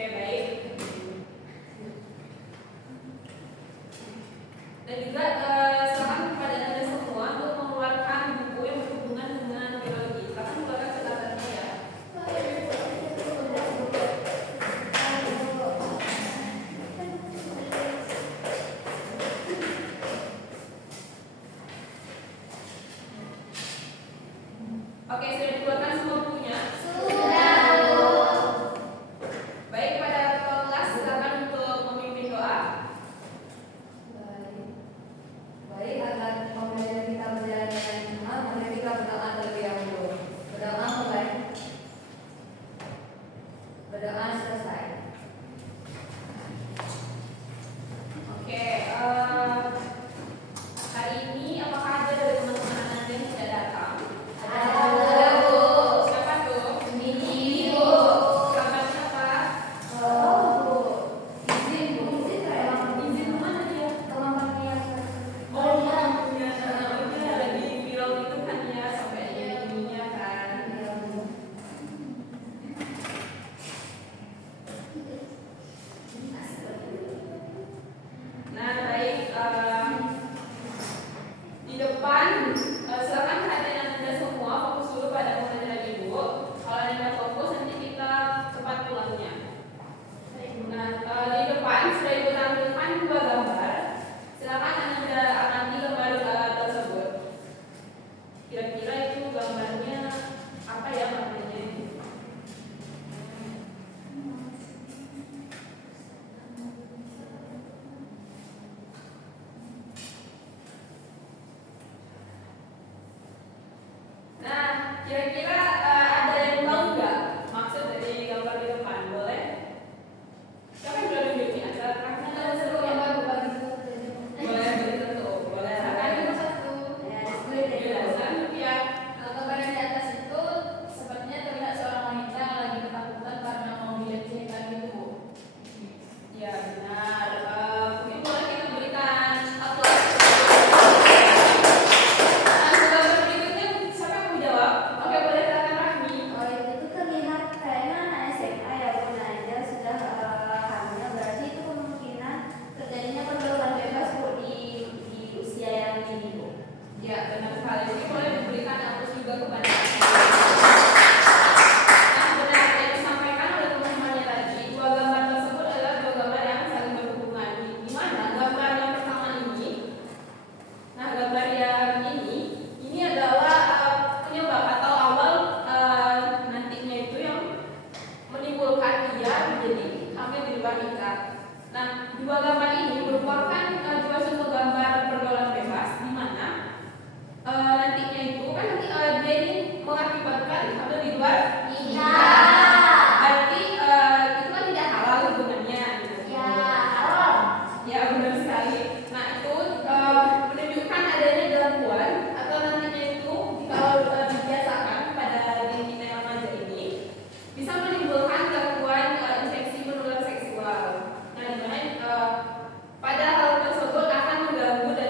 Oke, baik. Dan juga silakan kepada Anda semua untuk mengeluarkan buku yang berhubungan dengan biologi. Silakan keluarkan catatannya ya. Oke, sudah dikeluarkan semua bukunya? Baik, pada ketua kelas silakan untuk memimpin doa. Baik, agar pembelajaran kita berjalan dengan benar, mari kita berdoa terlebih dahulu. Berdoa mulai. Berdoa selesai. Oke, hari ini apakah ada dari teman-teman Anda yang tidak datang? Ada, Bu. Siapa tuh? Ini, Bu. Kabar siapa? Bu. Izin, Bu. Izin kayak Izin kemana dia? teman yang Oh iya, lagi viral itu kan ya, sampai ada ininya kan. Nah, baik, di depan silakan perhatian Anda semua fokus dulu pada pembelajaran Ibu. Kalau Anda fokus nanti kita cepat pulangnya. Nah, di depan sudah Ibu tampilkan dua gambar. Silakan Anda amati gambar tersebut. Kira-kira itu gambarnya apa ya maknanya? Nah, kira-kira ada yang tahu nggak maksud dari gambar di depan? Boleh? Siapa yang sudah nunjukin? Karena ada seru yang baru bagi boleh begitu, boleh. Silakan. satu. Penjelasan ya. Gambar yang di atas itu sepertinya terlihat seorang wanita yang lagi ketakutan karena mau dilecehkan gitu, Bu. Ya benar. Mungkin boleh kita berikan aplaus. Nah, gambar berikutnya siapa yang mau jawab? Oke, boleh silakan Rahmi. Oh, itu terlihat kayaknya anak SMA ya, Bu. Nah, dia sudah hamil, berarti itu kemungkinan terjadinya pergaulan bebas, Bu, di usia yang ini, Bu. Ya benar sekali. Mungkin boleh diberikan aplaus juga kepada Rahmi. Nah, benar yang disampaikan oleh teman-temannya tadi, dua gambar tersebut adalah dua gambar yang saling berhubungan. Di mana gambar yang pertama ini, nah gambar yang ini adalah penyebab atau awal nantinya itu yang menimbulkan dia menjadi hamil di luar nikah. Nah, dua gambar ini merupakan dua contoh gambar pergaulan bebas di mana nantinya itu kan dia ini mengakibatkan hamil di luar nikah. Berarti itu kan tidak halal hubungannya gitu. Ya benar sekali. Nah itu menunjukkan adanya gangguan atau nantinya itu kalau dibiasakan pada diri kita yang remaja ini bisa menimbulkan gangguan infeksi menular seksual. Nah dimana pada hal tersebut akan mengganggu dan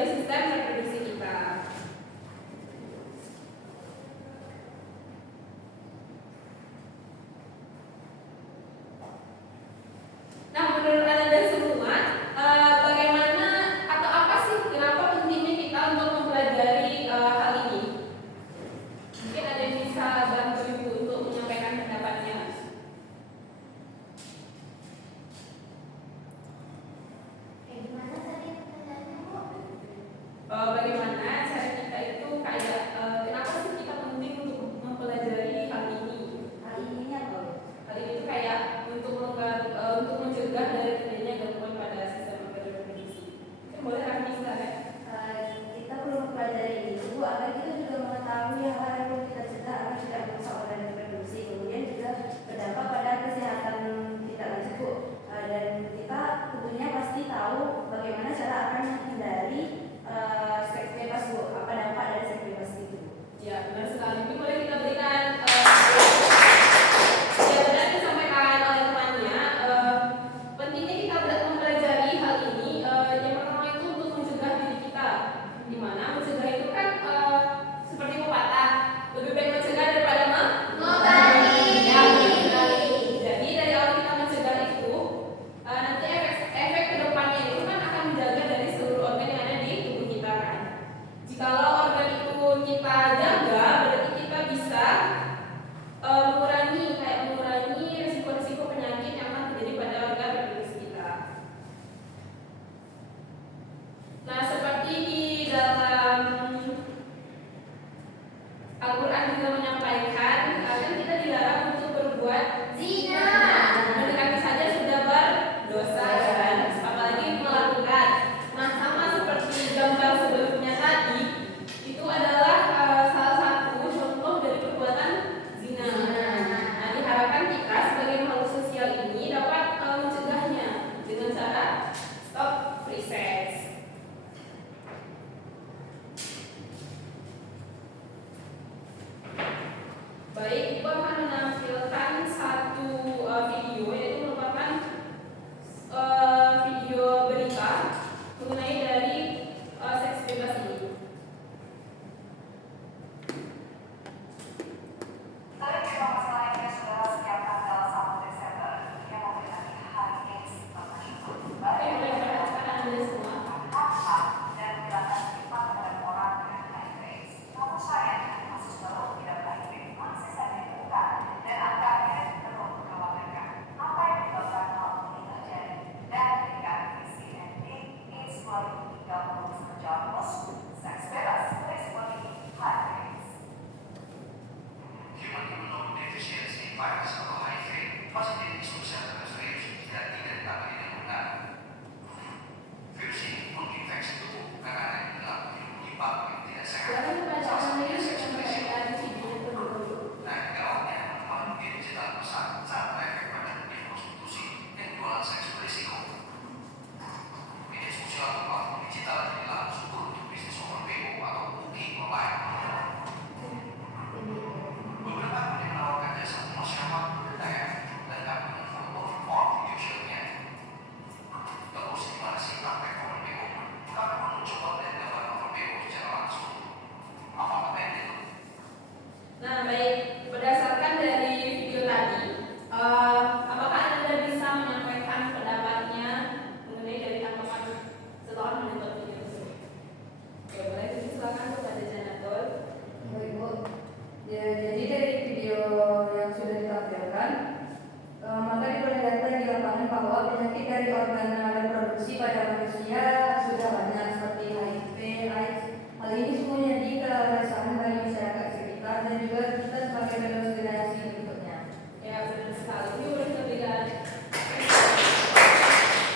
lapangan bahwa penyakit dari organ reproduksi pada manusia sudah banyak seperti HIV, AIDS. Hal ini semuanya jadi keresahan bagi masyarakat sekitar dan juga kita sebagai penerus generasi berikutnya. Ya, benar sekali. Ini udah perbedaan.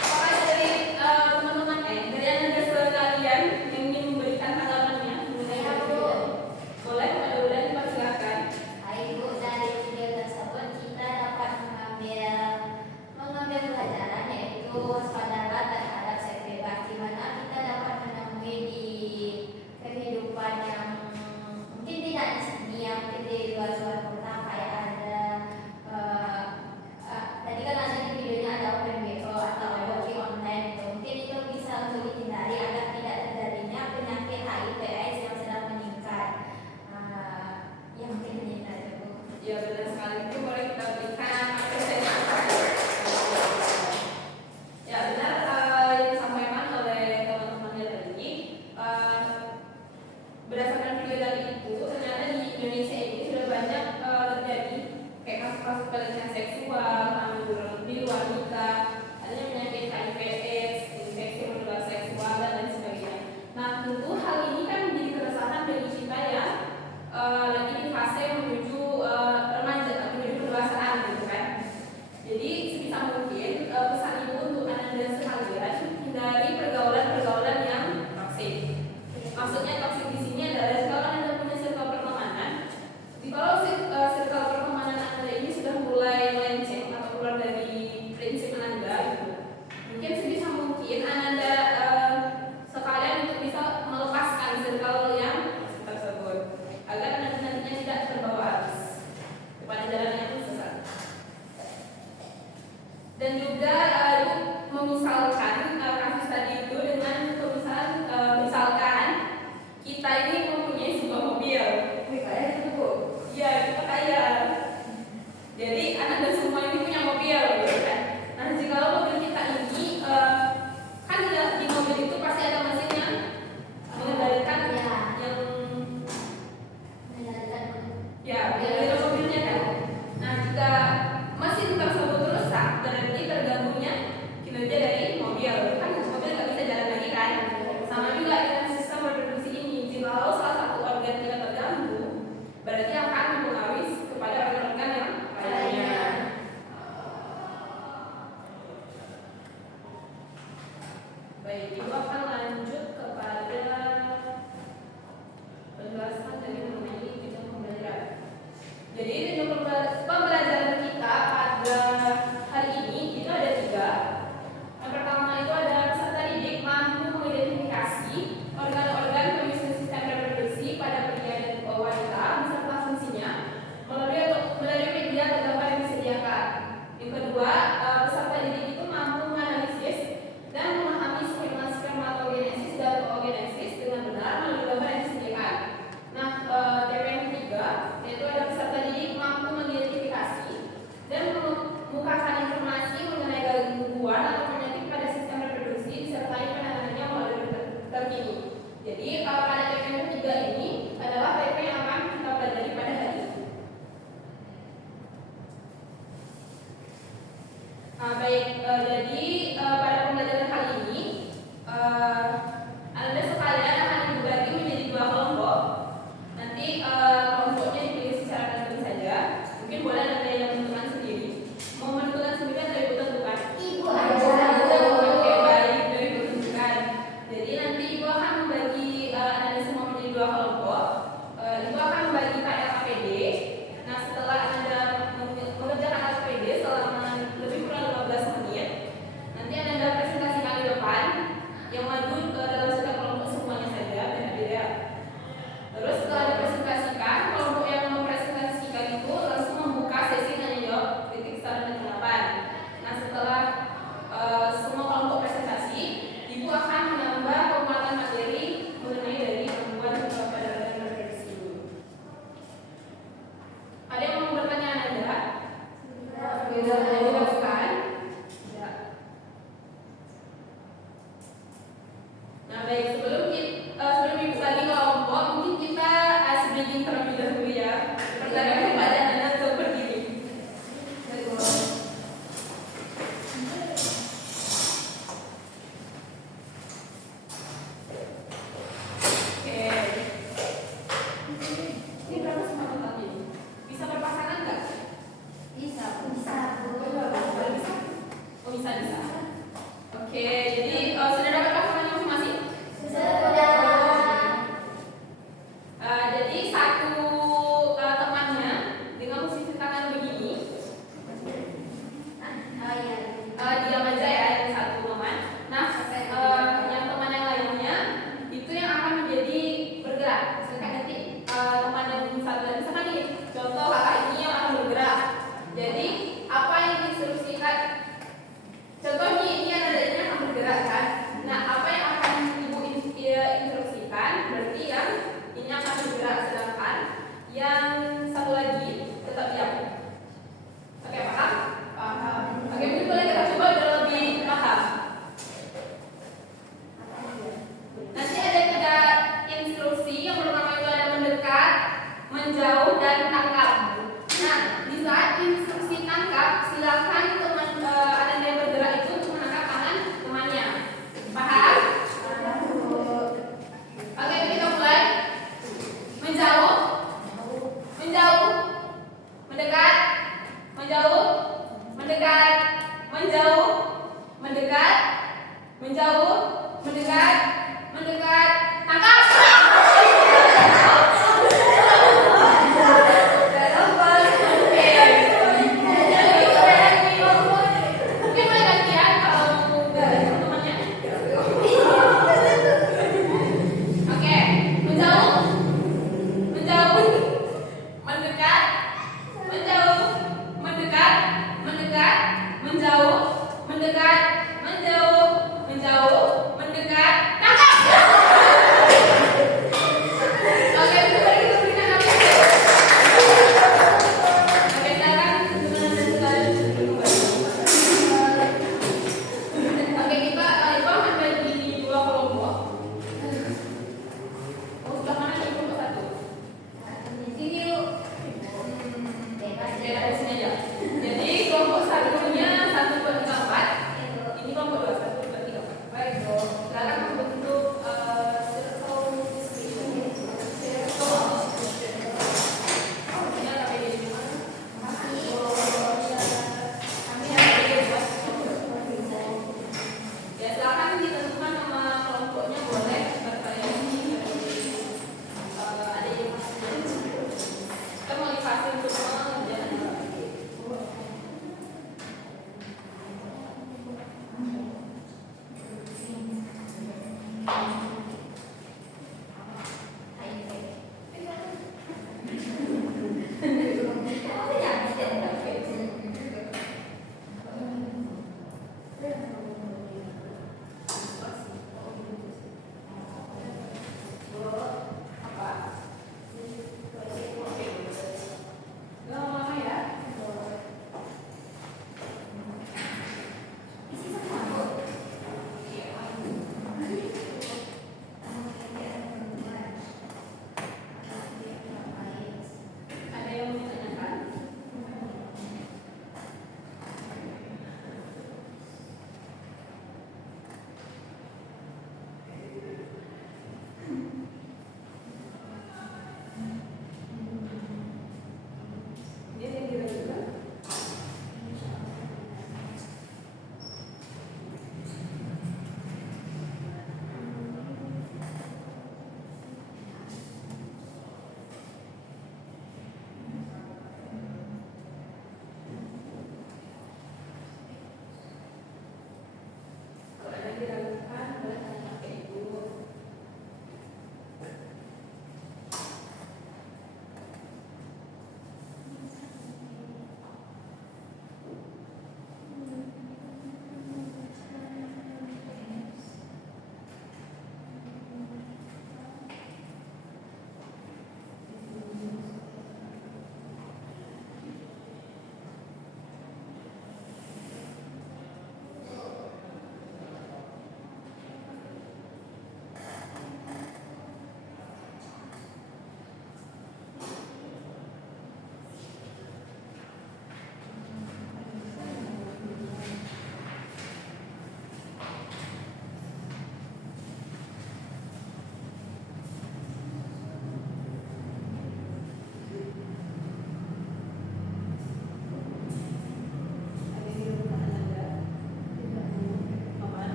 Apakah dari teman-teman dari anda sekalian yang ingin memberikan tanggapannya mengenai hal itu? Boleh, ada udah dipersilakan. Ibu, dari video tersebut kita dapat mengambil pelajaran yaitu waspada terhadap seks bebas, di mana kita dapat menemui di kehidupan yang mungkin tidak di sini, yang mungkin di luar-luar kota kayak ada tadi kan ada di videonya ada open BO atau working online itu. Mungkin itu bisa untuk dihindari agar tidak terjadinya penyakit HIV AIDS yang sedang meningkat. Ya mungkin menghindari Bu. Ya, benar sekali. Itu boleh kita berikan apresiasi. Ya, benar yang disampaikan oleh teman-temannya tadi. Berdasarkan video tadi itu, ternyata di Indonesia ini sudah banyak terjadi kayak kasus-kasus pelecehan seksual, hamil berlebih, wanita, adanya penyakit HIV AIDS, infeksi menular seksual dan lain sebagainya. Nah, tentu hal ini kan menjadi keresahan bagi kita ya. Lagi di fase menuju remaja, menuju kedewasaan gitu kan. Jadi sebisa mungkin pesan ibu untuk anda sekalian hindari pergaulan-pergaulan yang toksik. Maksudnya toksik di sini adalah kalau anda punya circle pertemanan, kalau circle pertemanan anda ini sudah mulai melenceng atau keluar dari prinsip anda gitu, mungkin sebisa mungkin anda sekalian untuk bisa melepaskan circle yang tersebut agar nantinya tidak terbawa arus kepada jalan yang sesat. Dan juga memisalkan kasus tadi itu dengan misalkan kita ini mempunyai sebuah mobil. Kayak itu Bu. Ya, kita kaya. Jadi anak semua ini punya mobil gitu kan. Nah, jika mobil kita ini kan di mobil itu pasti ada mesin yang mengendalikan yang mengendalikan mobilnya kan. Nah, jika mesin tersebut rusak, berarti terganggunya kinerja dari mobil. Kan mobil nggak bisa jalan lagi kan. Sama juga dengan sistem reproduksi ini. Jika salah satu organ kita terganggu, berarti akan mempengaruhi kepada organ-organ yang lainnya. Baik, ibu akan lanjut kepada penjelasan dari mengenai jenjang pembelajaran. Jadi jenjang pembelajaran kita pada hari ini itu ada 3. Yang pertama itu ada peserta didik mampu mengidentifikasi organ-organ penyusun sistem reproduksi pada pria dan wanita beserta fungsinya melalui media atau gambar yang disediakan. Yang kedua, peserta didik itu mampu menganalisis dan memahami skema spermatogenesis dan oogenesis dengan benar melalui gambar yang disediakan. Nah, TP yang ketiga yaitu ada peserta didik mampu mengidentifikasi dan mengemukakan informasi mengenai gangguan atau penyakit pada sistem reproduksi disertai penanganannya melalui terkini. Jadi pada TP yang ketiga ini adalah TP yang akan kita pelajari pada hari ini. Baik, jadi pada pembelajaran kali ini anda sekalian akan dibagi menjadi 2 kelompok. Nanti kelompoknya dipilih secara random saja. Mungkin boleh ada yang menentukan sendiri. Mau menentukan sendiri atau ibu tentukan? Ibu aja. aja. Oke, baik, dari ibu tentukan. Jadi nanti ibu akan membagi anda semua menjadi 2 kelompok. Ibu akan membagi KLAPD. Nah, setelah anda mengerjakan LPD selama lebih kurang 15 menit, nanti anda presentasikan di depan. Yang maju dalam setiap kelompok semuanya saja, beda-beda. Terus setelah dipresentasikan, kelompok yang mempresentasikan itu langsung membuka sesi tanya jawab titik start dan tanggapan. Nah, setelah semua kelompok presentasi, ibu akan menambah penguatan materi mengenai dari gangguan pada organ reproduksi dulu. Ada yang mau bertanya Anda? Bukan? Ya. Nah, baik, sebelum ibu lagi kelompok, mungkin kita speaking terlebih dahulu ya. Pertanyaan kepada Anda untuk berdiri. mendekat, menjauh, mendekat, menjauh, mendekat, mendekat, tangkap. Mungkin boleh gantian kalau temannya. Oke, menjauh, menjauh, mendekat, menjauh, mendekat, mendekat, menjauh, mendekat, menjauh, menjauh, mendekat, tangkap.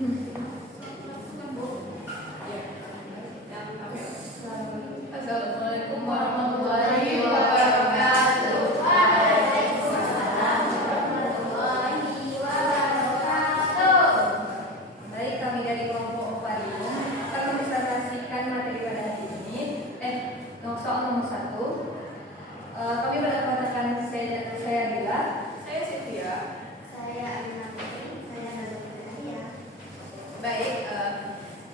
Assalamualaikum warahmatullahi wabarakatuh. Waalaikumsalam warahmatullahi wabarakatuh. Baik, kami dari kelompok Oparium akan mempresentasikan materi pada hari ini. Soal nomor 1. Kami berkenalan saya Bila. Saya Sylvia. Saya Alina Putri, saya Nadia. Baik,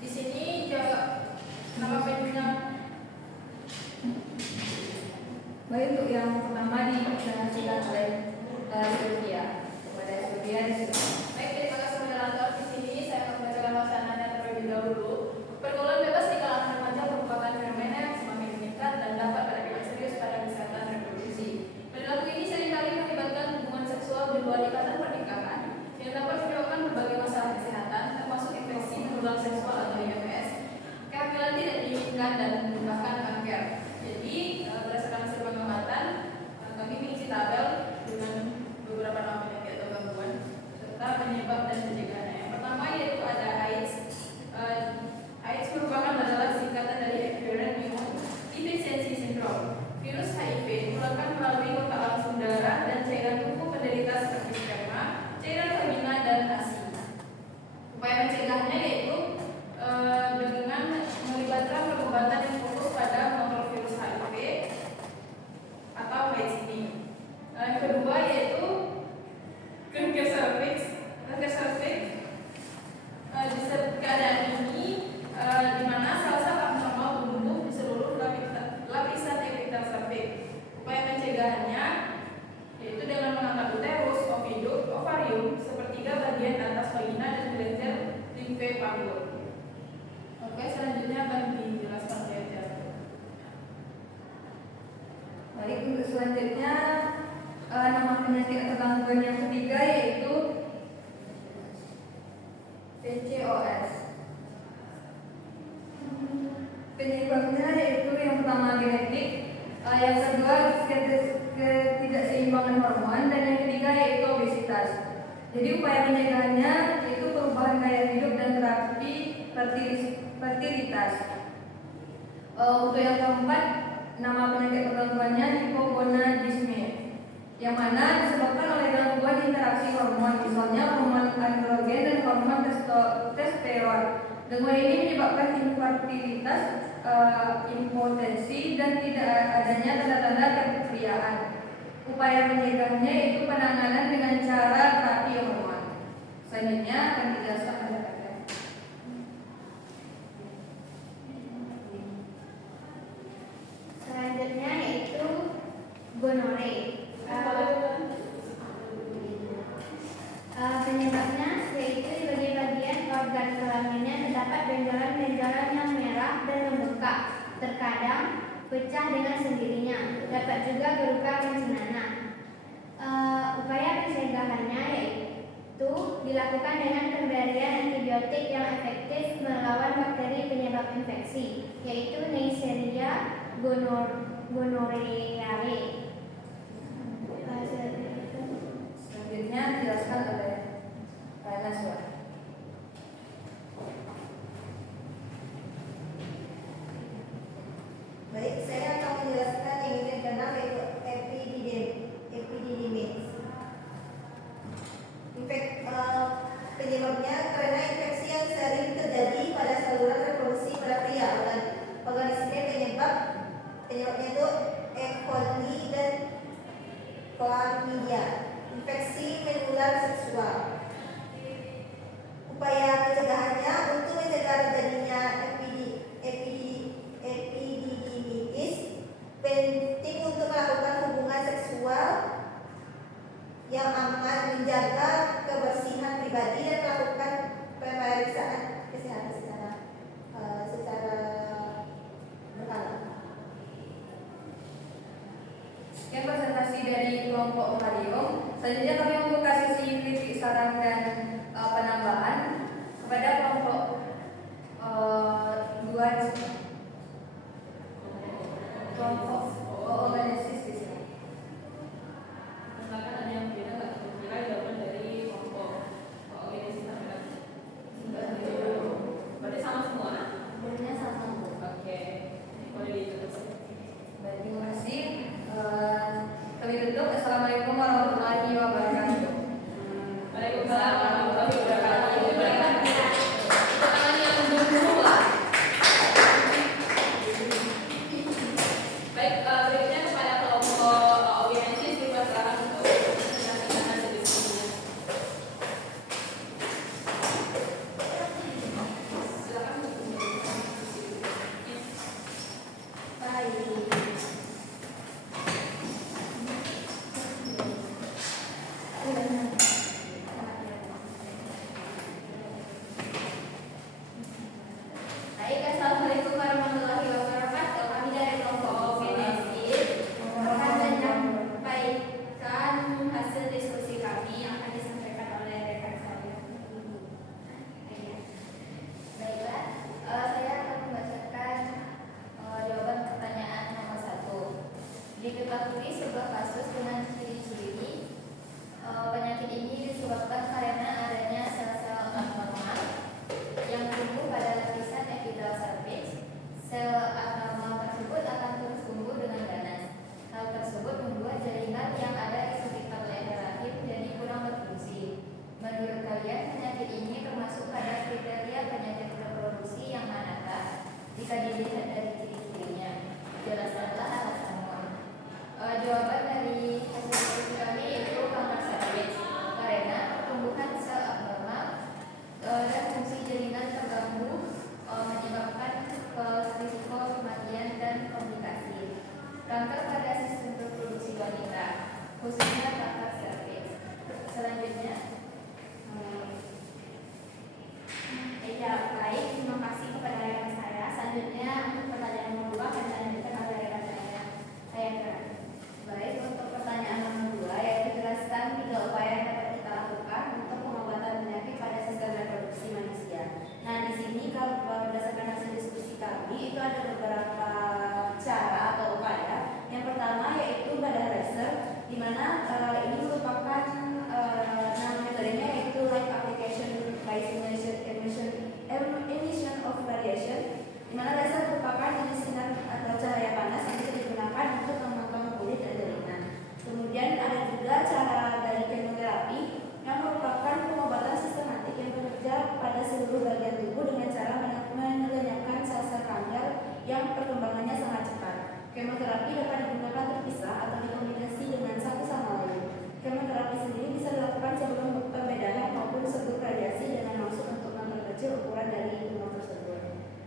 di sini nama penjualnya. Baik, untuk yang pertama dipresentasikan oleh Sylvia. Kepada Sylvia disilakan. Baik, terima kasih moderator. Di sini saya akan membacakan wacananya terlebih dahulu. Pergaulan bebas di kalangan remaja merupakan fenomena yang semakin meningkat dan dapat berdampak serius pada kesehatan reproduksi. Perilaku ini seringkali melibatkan hubungan seksual di luar ikatan pernikahan yang dapat menyebabkan berbagai masalah kesehatan, termasuk infeksi menular seksual atau IMS, kehamilan tidak diinginkan dan bahkan kanker. Jadi berdasarkan hasil pengamatan, kami mengisi tabel dengan beberapa nama penyakit atau gangguan serta penyebab dan pencegahannya. Yang pertama yaitu ada AIDS. AIDS merupakan adalah singkatan dari Apparent Immune Deficiency Syndrome. Virus HIV menularkan melalui kontak langsung darah dan cairan tubuh penderita seperti sperma, cairan vagina dan ASI. Upaya pencegahannya yaitu dengan melibatkan pengobatan yang fokus pada mengontrol virus HIV atau AIDS ini. Yang kedua yaitu kanker cervix. Kanker cervix di keadaan ini di mana sel-sel abnormal tumbuh di seluruh lapisan epitel cervix. Upaya pencegahannya yaitu dengan mengangkat uterus, oviduk, ovarium, sepertiga bagian atas vagina dan kelenjar limfe panggul. Oke, selanjutnya akan dijelaskan oleh Jar. Baik, untuk selanjutnya nama penyakit atau gangguan yang ketiga yaitu PCOS. Penyebabnya yaitu yang pertama genetik, yang kedua ketidakseimbangan hormon, dan yang ketiga yaitu obesitas. Jadi upaya pencegahannya yaitu perubahan gaya hidup dan terapi fertilitas. Untuk yang keempat, nama penyakit atau gangguannya hipogonadisme, yang mana disebabkan oleh gangguan interaksi hormon, misalnya hormon androgen dan hormon testosteron. Gangguan ini menyebabkan infertilitas, impotensi, dan tidak adanya tanda-tanda keperiaan. Upaya pencegahannya yaitu penanganan dengan cara terapi hormon. Selanjutnya akan dijelaskan oleh Kakak. Selanjutnya yaitu gonore. Penyebabnya yaitu di bagian organ kelaminnya terdapat benjolan-benjolan yang merah dan membengkak, terkadang pecah dengan sendirinya, dapat juga berupa pencenanan. Upaya pencegahannya yaitu dilakukan dengan pemberian antibiotik yang efektif melawan bakteri penyebab infeksi, yaitu Neisseria gonorrhoeae. Selanjutnya dijelaskan oleh Naswa. Baik, saya akan menjelaskan yang ingin dikenal yaitu epididymis. Penyebabnya karena infeksi yang sering terjadi pada saluran reproduksi pada pria. Organisme penyebabnya itu E. coli dan chlamydia. Infeksi menular seksual. Upaya pencegahannya untuk mencegah terjadinya epididymitis, penting untuk melakukan hubungan seksual yang aman, menjaga kebersihan pribadi, dan melakukan pemeriksaan kesehatan secara berkala. Sekian presentasi dari kelompok Oparium. Selanjutnya kami membuka sesi kritik saran dan penambahan kepada kelompok 2 kelompok organisis di sini. Silakan, ada yang beda nggak? Kira jawaban dari kelompok organisasi sampai itu ada beberapa cara atau upaya. Yang pertama yaitu badan laser, di mana ini merupakan nama metodenya yaitu light application by emission of radiation, di mana laser merupakan jenis sinar atau cahaya panas yang bisa digunakan untuk memotong kulit dan jaringan. Kemudian ada juga cara dari kemoterapi yang merupakan pengobatan sistematik yang bekerja pada seluruh bagian tubuh dengan cara melenyapkan sel-sel kanker yang perkembangannya sangat cepat. Kemoterapi dapat digunakan terpisah atau dikombinasi dengan satu sama lain. Kemoterapi sendiri bisa dilakukan sebelum pembedahan maupun sebelum radiasi dengan maksud untuk memperkecil ukuran dari tumor tersebut.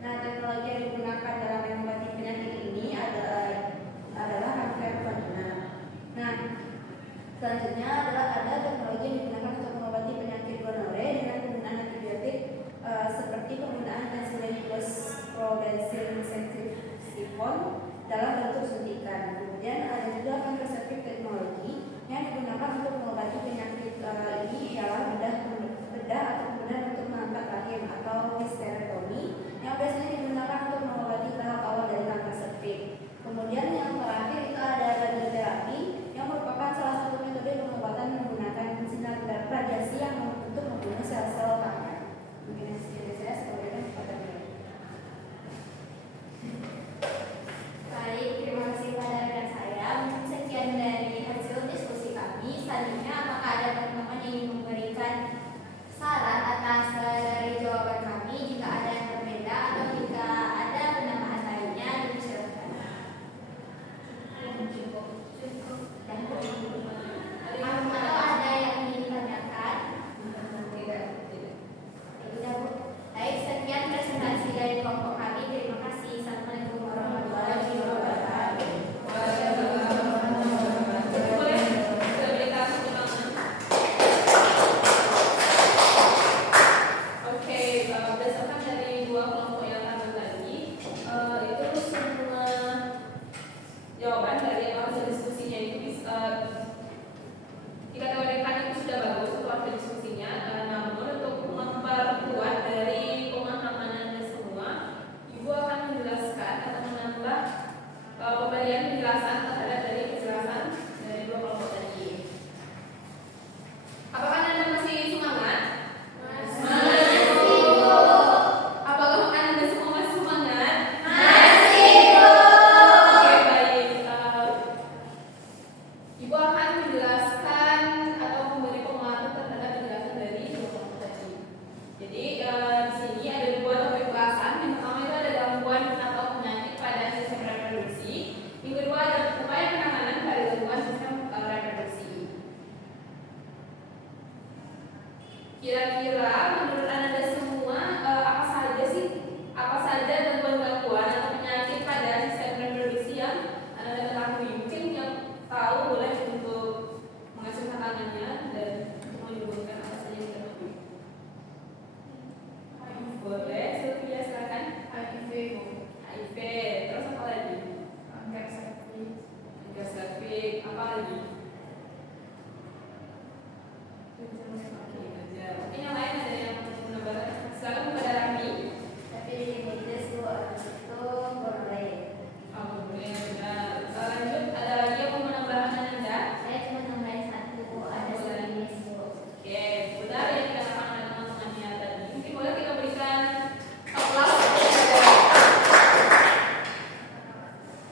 Nah, teknologi yang digunakan dalam mengobati penyakit ini adalah kanker vagina. Nah, selanjutnya adalah ada teknologi yang digunakan untuk mengobati penyakit gonore dengan penggunaan antibiotik seperti penggunaan penicillin plus probensil sifon dalam bentuk suntikan. Kemudian ada juga contraceptive teknologi yang digunakan untuk mengobati penyakit ini ialah bedah atau kemudian untuk mengangkat rahim atau hysterectomy yang biasanya digunakan untuk mengobati tahap awal dari kanker cervix. Kemudian yang terakhir itu ada radioterapi yang merupakan salah satu metode pengobatan menggunakan sinar radiasi yang untuk membunuh sel-sel kanker. Mungkin saya seperti itu kepada Baik, terima kasih pada rekan saya. Mungkin sekian dari hasil diskusi kami. Selanjutnya, apakah ada teman-teman yang ingin memberikan saran atas dari jawaban kami? Jika ada yang berbeda atau jika ada penambahan lainnya, dipersilakan. Atau ada yang ingin ditanyakan? Tidak, Bu. Baik, sekian presentasi dari kelompok kami. Terima kasih. Assalamualaikum warahmatullahi wabarakatuh. Boleh kita beri tangan. Oke, berdasarkan dari dua kelompok yang tampil tadi, itu semua jawaban dari hasil diskusinya itu bisa dikategorikan itu sudah bagus untuk hasil diskusinya. Namun untuk memperkuat dari pemahaman Anda semua, Ibu akan menjelaskan atau menambah pemberian penjelasan terhadap dari penjelasan dari dua kelompok tadi. Apakah Anda masih semangat? Apakah Anda semua masih semangat? Oke, baik. Ibu akan menjelaskan atau memberi penguatan terhadap penjelasan dari dua kelompok tadi. Jadi di sini ada dua topik bahasan. Yang pertama itu ada gangguan atau penyakit pada sistem reproduksi. Yang kedua ada upaya penanganan pada gangguan sistem reproduksi. Kira-kira menurut Anda semua apa saja gangguan-gangguan atau penyakit pada sistem reproduksi yang Anda ketahui? Mungkin yang tahu boleh untuk mengacungkan tangannya dan menyebutkan apa saja yang diketahui. Boleh, Sylvia silakan. HIV, terus apa lagi? Kanker cervix, apa lagi? Mungkin yang lain ada yang menambahkan? Silakan kepada Rami. tapi medis itu boleh. Boleh, benar. Lanjut, ada lagi yang mau menambahkan Anda? Saya cuma nambahin satu, ada sejenis, Bu. Oke, benar yang dikatakan oleh teman-temannya tadi. Mungkin boleh kita berikan aplaus.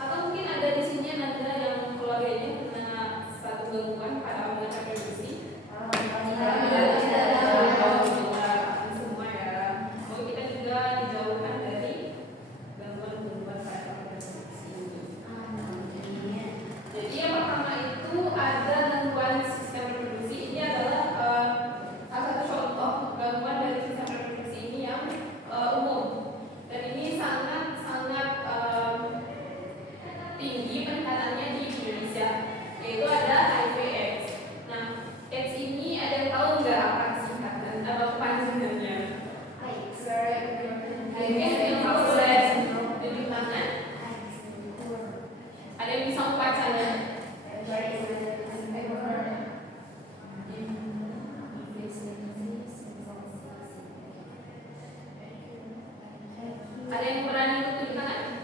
Atau mungkin ada di sini Anda yang keluarganya kena satu gangguan pada hubungan reproduksi. Semua ya. Oh, kita juga dijauhkan dari gangguan-gangguan pada reproduksi ini. Jadi yang pertama itu ada gangguan sistem reproduksi. Ini adalah salah satu contoh gangguan dari sistem reproduksi ini yang umum. Dan ini sangat-sangat tinggi peningkatannya di Indonesia, yaitu ada HIV/AIDS. Nah, AIDS ini ada yang tahu nggak apa singkatan atau kepanjangannya? HIV yang tahu boleh tunjuk tangan. Ada yang bisa membacanya? Ada yang berani untuk tunjuk tangan?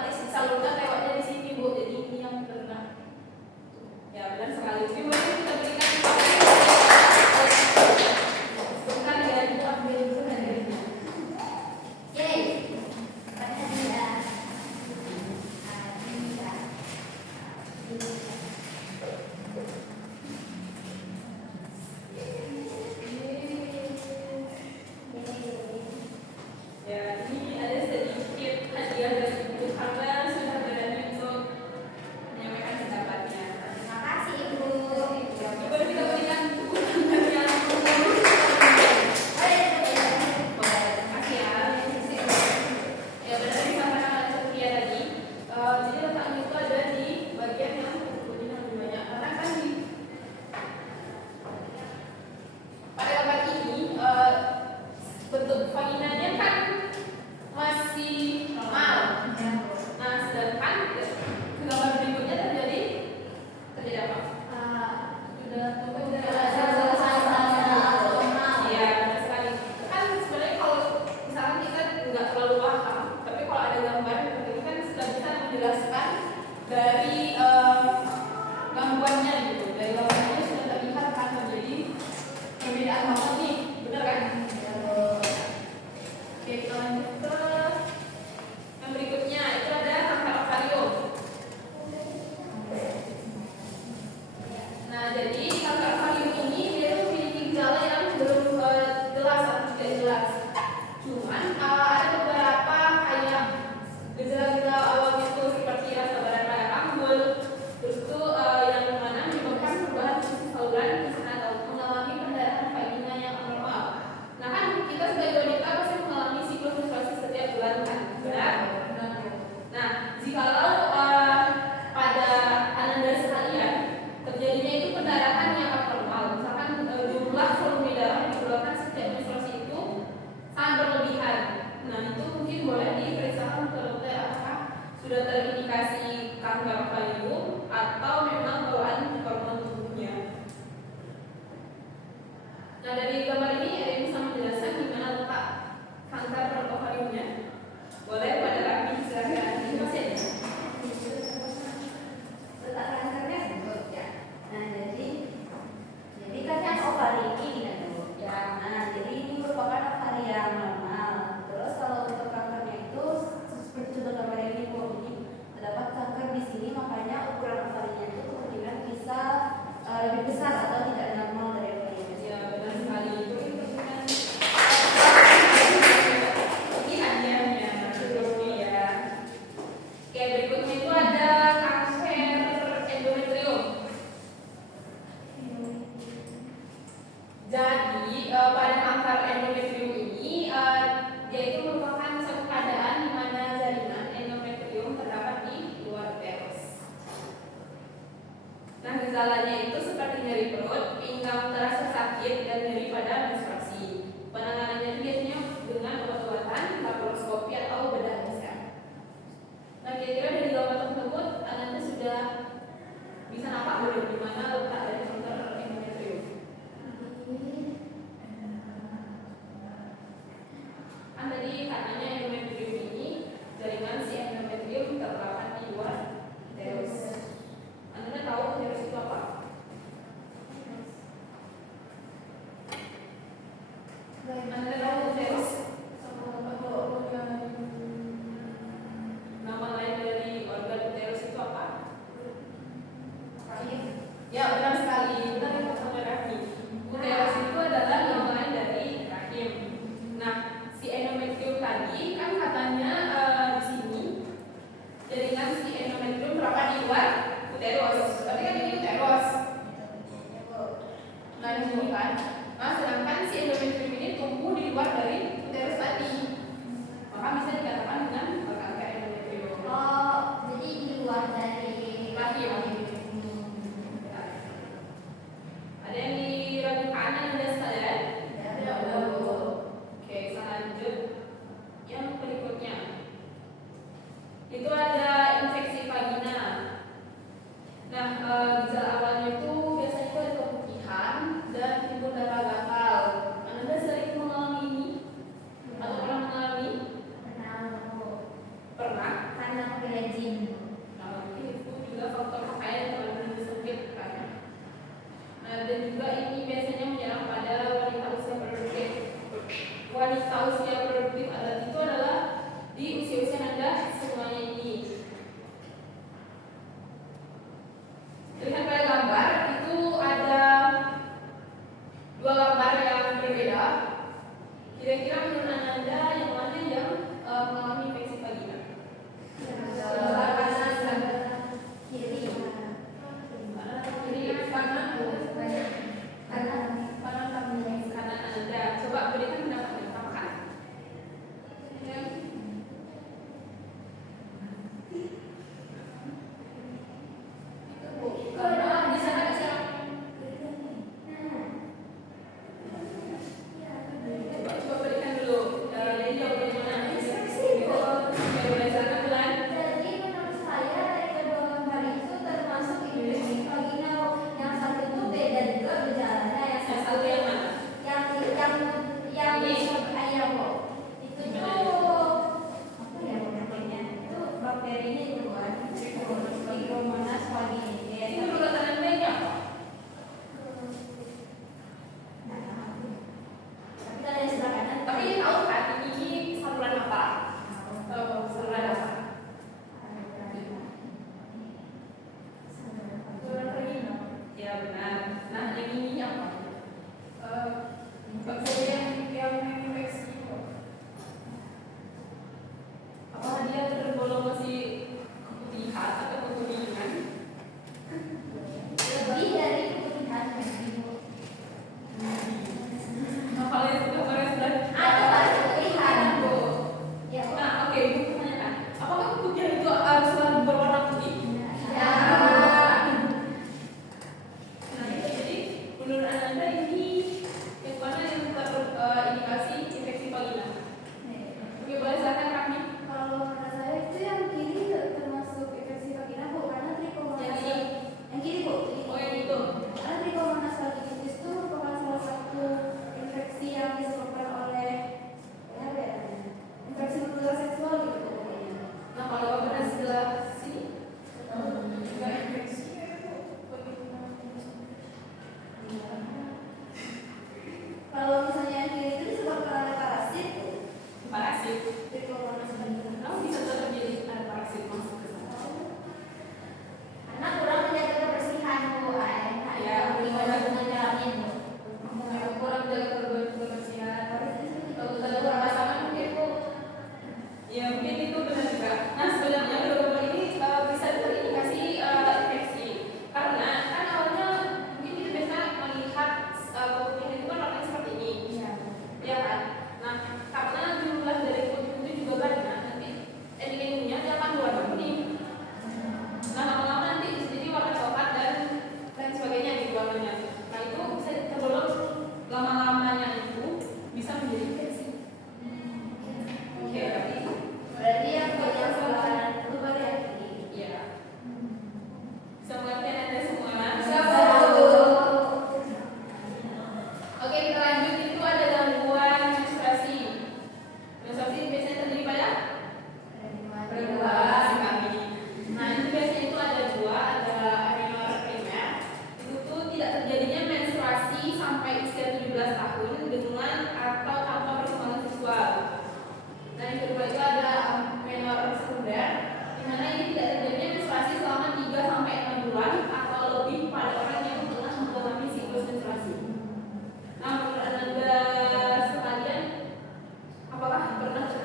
otomatis disalurkan lewat dari sini Bu. Jadi ini yang benar. Ya benar sekali. Jadi boleh kita berikan bukan ya itu ambil bukan dari Yeay. Pada dia. Ada. ya ini ada sedikit hadiah dari Ibu karena sudah berani untuk menyampaikan pendapatnya. Terima kasih Ibu. Ibu kita berikan buku tanda yang terima kasih ya. Ya benar disampaikan oleh Sofia tadi. Jadi letaknya itu ada di bagian yang bukunya lebih banyak karena kan di pada gambar ini bentuk vaginanya kan masih normal. Nah, sedangkan ke gambar berikutnya terjadi apa? Sudah Iya, benar sekali. Kan sebenarnya kalau misalkan kita nggak terlalu paham, tapi kalau ada gambar seperti ini kan sudah bisa menjelaskan dari gangguannya gitu. Dari gambarnya sudah terlihat kan menjadi perbedaan banget nih, benar kan? Oke, kita lanjut ke yang berikutnya. Itu ada kanker ovarium. Nah, jadi kanker ovarium ini dia tuh memiliki gejala yang belum jelas atau tidak jelas. Cuman ada beberapa kayak gejala-gejala awal itu seperti rasa badan pada panggul, terus tuh yang mana menyebabkan perubahan fungsi saluran atau mengalami pendarahan vagina yang abnormal. Nah kan kita sebagai wanita pasti mengalami siklus menstruasi setiap bulan kan, benar? Nah, jikalau pada ananda sekalian terjadinya itu pendarahan yang abnormal, misalkan jumlah volume darah yang dikeluarkan setiap menstruasi itu sangat berlebihan. Nah, itu mungkin boleh diperiksakan ke dokter apakah sudah terindikasi kanker ovarium atau memang bawaan hormon tubuhnya. Nah, dari gambar ini ada yang bisa menjelaskan di mana letak kanker ovariumnya. Boleh pada kami silakan. Ini pasiennya. Letak kankernya ya. Nah, jadi kan ovari ini kan Bu. Ya. Nah, jadi ini merupakan ovari yang normal. Terus kalau untuk kankernya itu seperti contoh gambar ini Bu, ini terdapat kanker di sini, makanya ukuran ovarinya itu kemungkinan bisa lebih besar atau tidak normal dari ovarinya. Ya, benar sekali. Itu kan ini hadiahnya. Ya. Oke, berikutnya itu ada kanker endometrium. Jadi pada kanker endometrium ini dia itu merupakan suatu keadaan di mana jaringan endometrium terdapat di luar uterus. Nah, gejalanya itu seperti nyeri perut, pinggang terasa sakit, dan nyeri pada menstruasi. Penanganannya itu biasanya dengan obat-obatan, laparoskopi atau bedah laser. Nah, kira-kira dari gambar tersebut Anda sudah bisa nampak belum di mana letak dari kanker endometrium? Kan tadi katanya endometrium ini jaringan si endometrium terdapat di luar uterus. Anda tahu uterus itu apa? Anda tahu uterus? Nama lain dari organ uterus itu apa? Ya, benar sekali. Benar yang pertama kaki. Uterus itu adalah nama lain dari rahim. Nah, si endometrium tadi kan katanya di sini jaringan si endometrium terdapat di luar uterus. Berarti kan ini uterus. Nah, di sini kan. Nah, sedangkan si endometrium ini tumbuh di luar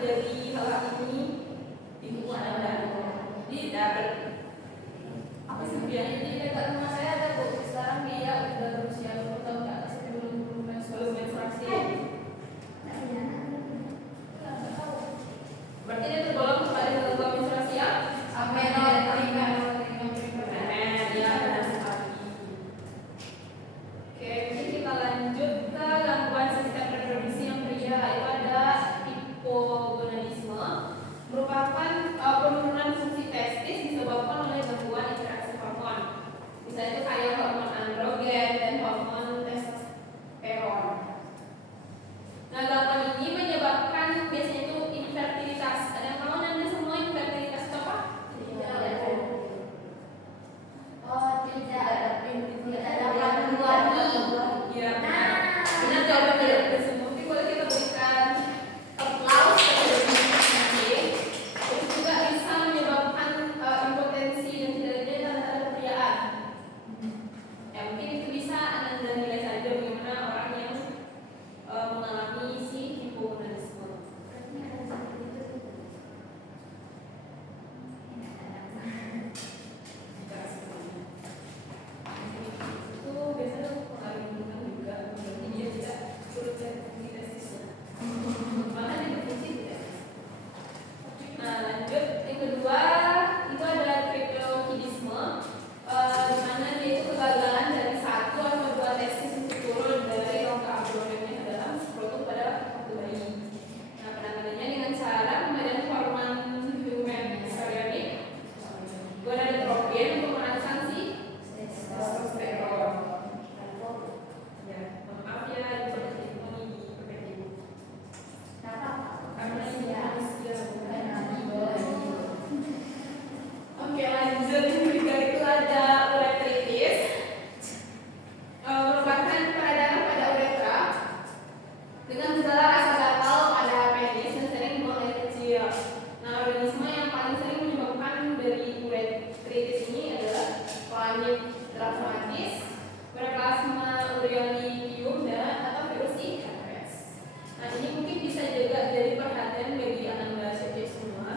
dari hal ini di buku Anda. Jadi dapat apa sih biayanya? Di dekat rumah saya ada bu. Sekarang dia udah berusia 20 tahun ke atas sebelum menstruasi. Berarti dia tergolong kepada gangguan menstruasi ya? Ya, benar sekali. Oke, mungkin kita lanjut ke gangguan sistem reproduksi yang pria. Itu ada hipogonadisme, merupakan penurunan fungsi testis disebabkan oleh gangguan interaksi hormon. Misalnya itu kayak hormon androgen dan hormon testosteron. Nah, gangguan ini menyebabkan biasanya itu infertilitas. Ada yang tahu nanti semua infertilitas itu apa? Tidak dapat membuahi. Iya. Benar jawaban dari semua. Mungkin boleh kita berikan applause kepada diri sendiri. Itu juga bisa menyebabkan impotensi dan tidak tanda-tanda keperiaan. Ya mungkin itu bisa Anda nilai saja bagaimana orang yang mengalami si hipogonadisme. Itu biasanya pengaruh lingkungan juga, berarti dia tidak turut dari testisnya. Maka dia berfungsi tidak. Nah lanjut yang kedua itu ada triplokidisme, di mana dia itu kegagalan dari satu atau dua testis untuk turun dari rongga abdomennya ke dalam skrotum pada waktu bayi. Nah penanganannya dengan cara pemberian hormon human embryonic gonadotropin untuk merangsang si testosteron. Ya, maaf ya, itu dari PPT. Karena ini manusia bukan nabi. Oke, lanjut yang ketiga itu ada uretritis, merupakan peradangan pada uretra dengan gejala rasa gatal pada penis dan sering buang air kecil. Nah, organisme yang paling sering menyebabkan dari uretritis ini adalah Chlamydia trachomatis, Meraplasma urianium dan atau virus herpes. Nah, ini mungkin bisa juga jadi perhatian bagi anak-anak subjek semua.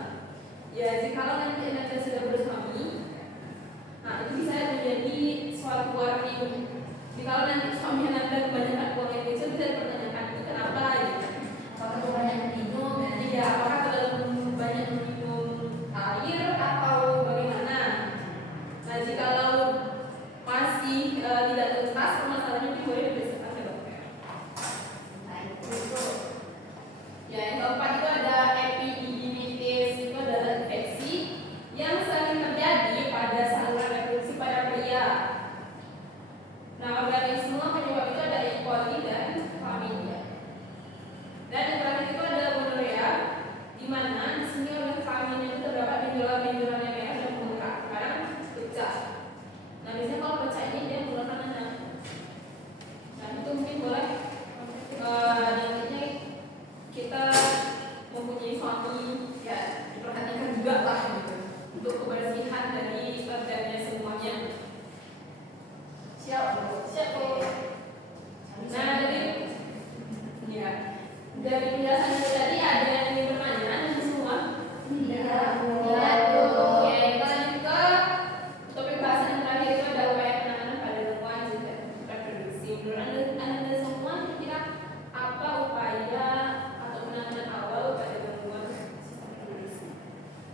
Ya, jikalau nanti Anda sudah bersuami, nah itu bisa menjadi suatu warning. Jikalau nanti suami Anda kebanyakan buang air kecil, bisa dipertanyakan itu kenapa gitu. Apakah kebanyakan minum? Tidak. Apakah terlalu banyak minum air atau bagaimana? Nah, jikalau masih tidak tuntas permasalahannya, mungkin boleh diperiksakan ke dokter. Ya, yang keempat itu ada epididymitis, itu adalah infeksi yang sering terjadi pada saluran reproduksi pada pria. Nah, organisme penyebab itu ada E. coli dan Chlamydia. Dan yang terakhir itu ada gonorrhea, di mana di sini organ kelamin itu terdapat benjolan-benjolan yang merah dan membengkak, kadang pecah. Nah, biasanya kalau pecah ini dia menggunakan anak. Nah, itu mungkin boleh nantinya kita mempunyai suami ya diperhatikan juga lah gitu untuk kebersihan dari organnya semuanya. Siap Bu. Nah jadi ya dari penjelasan itu tadi ada yang ingin bertanya nanti semua? Iya. Oke, kita lanjut ke topik bahasan yang terakhir itu ada upaya penanganan pada gangguan sistem reproduksi. Menurut anda semua kira apa upaya atau penanganan awal pada gangguan sistem reproduksi?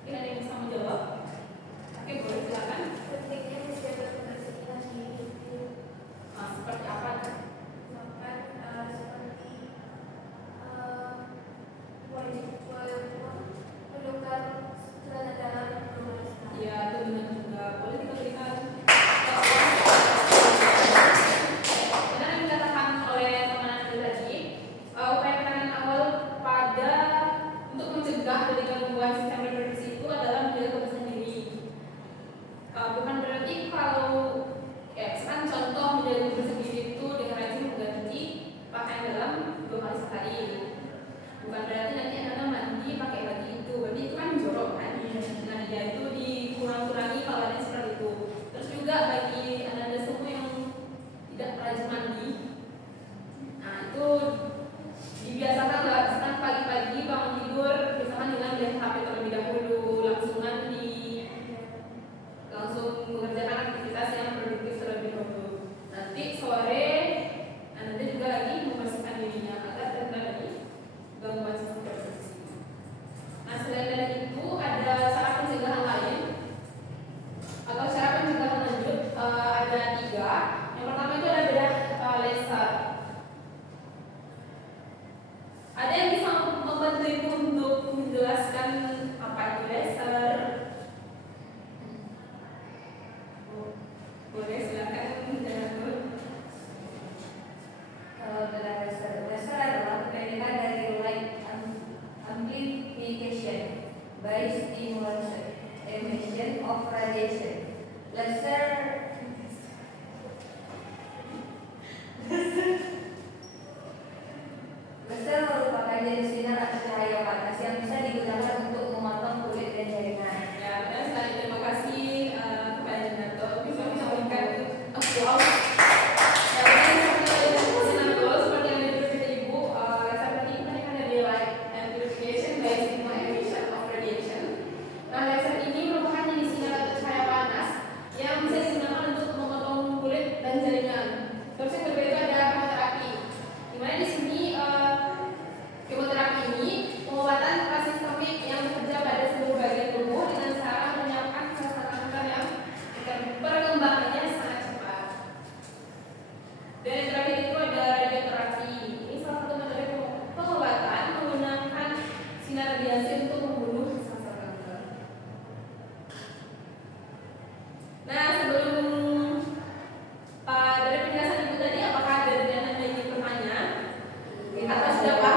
Kira ada yang bisa menjawab? Oke, boleh silakan. Pentingnya menjaga kebersihan diri. Nah, seperti apa? Makan seperti wajib menukar celana dalam yang belum ada. Ya, itu benar juga. Boleh kita berikan. Benar yang dikatakan oleh teman Anda tadi, upaya penanganan awal pada untuk mencegah dari gangguan sistem reproduksi itu adalah menjaga kebersihan diri. Bukan berarti kalau ya misalkan contoh menjaga kebersihan diri itu dengan rajin mengganti pakaian dalam 2 kali sehari. Bukan berarti nanti Anda mandi pakai baju itu, berarti itu kan jorok kan? Nah, ya itu dikurang-kurangi kalau ada seperti itu. Terus juga bagi Anda semua yang tidak rajin mandi, nah itu dibiasakan lah, misalkan pagi-pagi bangun tidur bisa Ada yang bisa membantu ibu untuk menjelaskan apa itu laser? Boleh silakan menjelaskan. Kalau laser adalah kependekan dari light amplification by stimulation emission of radiation. Laser merupakan jenis sinar atau cahaya panas yang bisa digunakan untuk memotong kulit dan jaringan. Ya, dan sekali terima kasih kepada Nato bisa menyampaikan applause. Ya, seperti yang diberitakan Ibu, seperti ini kan dari light amplification by signal emission of radiation. Nah, laser ini merupakan jenis sinar atau cahaya panas yang bisa digunakan untuk memotong kulit dan jaringan. Terus yang kedua itu ada kemoterapi. Dimana di sini kemoterapi ini pengobatan sistemik yang bekerja pada seluruh bagian tubuh dengan cara menyiapkan sel-sel kanker yang perkembangannya sangat cepat. Dan yang terakhir itu ada radioterapi. Ini salah satu metode pengobatan menggunakan sinar radiasi untuk membunuh sel-sel kanker. Nah, sebelum dari penjelasan Ibu tadi, apakah ada yang ingin bertanya? Atau sudah paham